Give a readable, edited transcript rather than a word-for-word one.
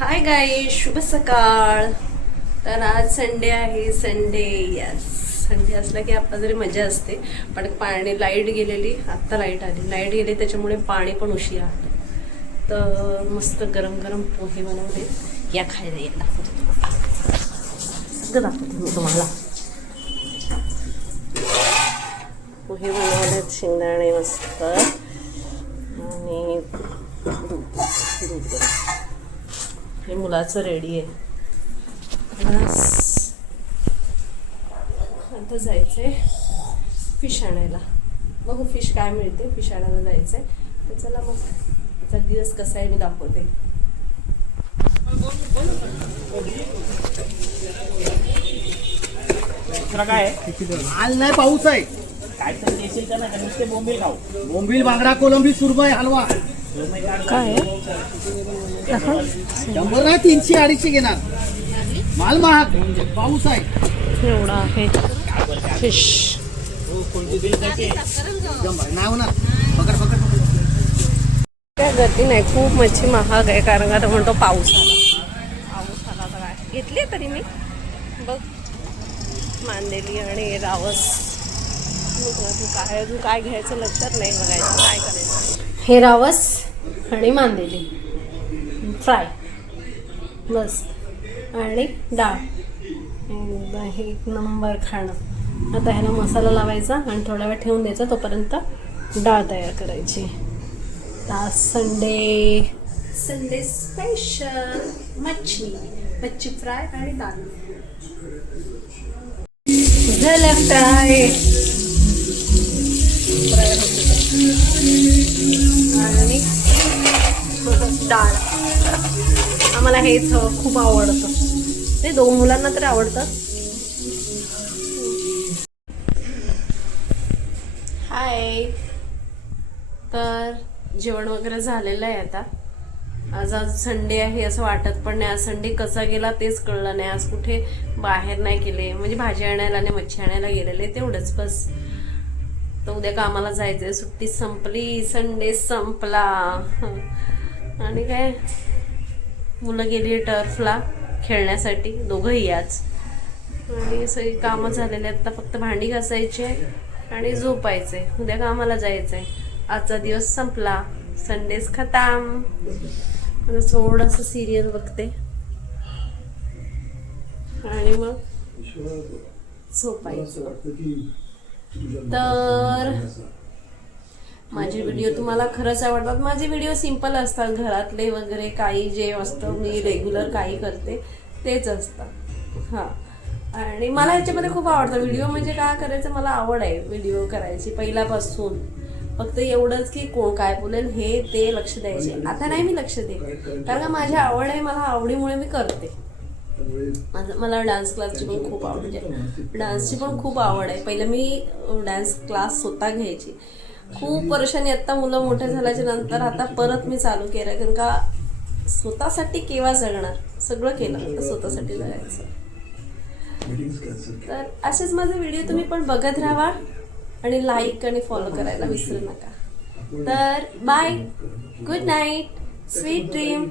Hi guys, शुभ सकाळ. तर आज संडे आहे. संडे यस, संडे असला की आपला जरी मजा असते. पण पाणी लाईट गेलेली, आत्ता लाईट आली. लाईट गेली त्याच्यामुळे पाणी पण उशिरा आलं. तर मस्त गरम गरम पोहे बनवले. या खायला या, दाखवते तुम्हाला, सगळं दाखवते मी तुम्हाला. पोहे बनवलेत, शेंगदाणे मस्त आणि दूध गरम. हे मुलाचं रेडी आहे. बस आता जायचंय फिश आणायला. बघू फिश काय मिळते. फिश आणायला जायचंय. तर चला मग आजचा दिवस कसा आहे मी दाखवते. काय आज नाही, पाऊस आहे. काय तर देशील का नाही नुसते बोंबील खाऊ. बोंबील, बांगडा, कोलंबी, सुरमई, हलवा. काय 100 नाही, 300-250 घेणार. माल महाग, पाऊस आहे. एवढा आहे फिश. नाही होणार. पकड पकड. त्या गती नाही, खूप मच्छी महाग आहे. कारण आता म्हणतो पाऊस आला. पाऊस आला तर काय घेतली तरी मी बघ, मांदेली आणि रावस. काय अजून काय घ्यायचं लक्षात नाही. बघायचं काय करायचं. हे रावस आणि मांदेली फ्राय बस, आणि डाळ. हे एक नंबर खाणं. आता ह्याला मसाला लावायचा आणि थोडा वेळ ठेवून द्यायचा, तोपर्यंत डाळ तयार करायची. आज संडे स्पेशल मच्छी फ्राय आणि डाळ झालं फ्राय. आणि डाळ. आम्हाला हेच खूप आवडतं. ते 2 मुलांना तरी आवडतं. हाय. तर जेवण वगैरे झालेलं आहे आता. आज संडे आहे असं वाटत पण नाही. आज संडे कसा गेला तेच कळलं नाही. आज कुठे बाहेर नाही गेले, म्हणजे भाजी आणायला आणि मच्छी आणायला गेलेले, तेवढंच बस. तर उद्या कामाला जायचंय. सुट्टी संपली, संडे संपला. आणि काय, मुलं गेली टर्फला खेळण्यासाठी, दोघंही आज. आणि सगळी कामं झालेली आहेत. आता फक्त भांडी घासायची आणि झोपायचंय. उद्या कामाला जायचंय. आजचा दिवस संपला, संडेज खतम. आता थोडंसं सिरियल बघते आणि मग झोपायचं. तर माझे व्हिडिओ तुम्हाला खरंच आवडतात. माझे व्हिडिओ सिंपल असतात, घरातले वगैरे काही जे असतं मी रेग्युलर काही करते तेच असतं. हां, आणि मला ह्याच्यामध्ये खूप आवडतं व्हिडिओ. म्हणजे काय करायचं, मला आवड आहे व्हिडिओ करायची पहिल्यापासून. फक्त एवढंच की कोण काय बोलेल हे ते लक्ष द्यायचे. आता नाही मी लक्ष देत, कारण का माझी आवड आहे. मला आवडीमुळे मी करते. मला डान्स क्लासची पण खूप आवड, म्हणजे डान्सची पण खूप आवड आहे. पहिलं मी डान्स क्लास स्वतः घ्यायची खूप वर्षांनी. आत्ता मुलं मोठे झाल्याच्या नंतर आता परत मी चालू केलं. कारण का स्वतःसाठी केव्हा जगणार, सगळं केलं तर स्वतःसाठी जगायचं. तर असेच माझे व्हिडिओ तुम्ही पण बघत राहा आणि लाईक आणि फॉलो करायला विसरू नका. तर bye, good night, sweet dream.